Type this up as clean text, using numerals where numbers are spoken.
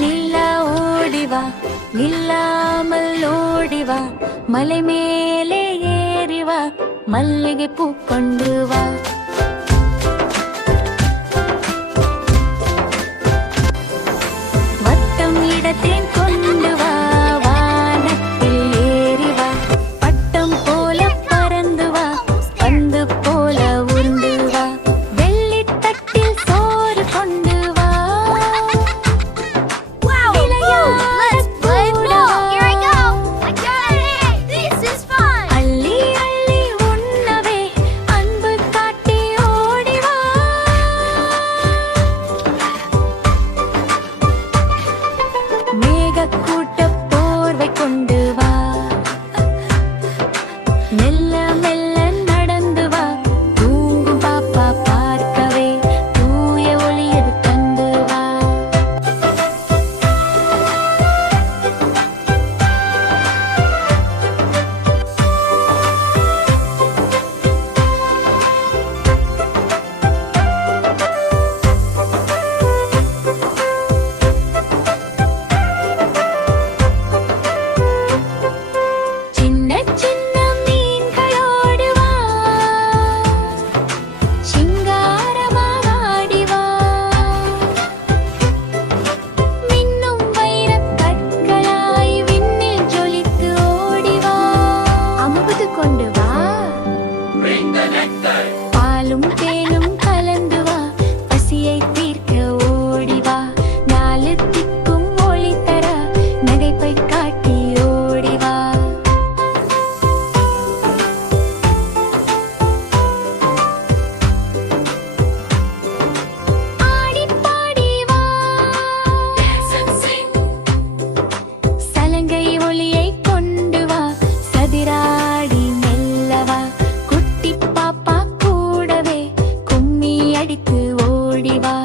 நில்லா ஓடிவா நில்லாமல் ஓடிவா மலை மேலே ஏறிவா மல்லிகை பூ கொண்டு வா வட்டம் இடத்தேன் கொண்டு வா வானத்தில் ஏறி வா பட்டம் போல பறந்து வா பந்து போல உருண்டு வா வெள்ளி தட்டில் சோறு கொண்டு வா அள்ளி அள்ளி உண்ணவே அன்பு காட்டி ஓடி வா மேக கூட்ட போர்வை கொண்டு வா மெல்ல மெல்ல நடந்து வா தூங்கும் பாப்பா பார்க்கவே தூய ஒளியது தந்து வா சின்ன சின்ன மீன்களோடு வா சிங்காரமாக ஆடி வா மின்னும் வைரக் கற்களாய் விண்ணில் ஜொலித்து ஓடி வா அமுது கொண்டு வா பாலும் தேனும் கலந்து வா பசியை தீர்க்க ஓடி வா நாலு திக்கும் ஒளி தர நகைப்பை காட்டி ஓடி வா ஆடி பாடி வா சலங்கை ஒளியை கொண்டு வா சதிராடி மெல்ல வா குட்டி பாப்பா கூடவே கும்மி அடித்து ஓடி வா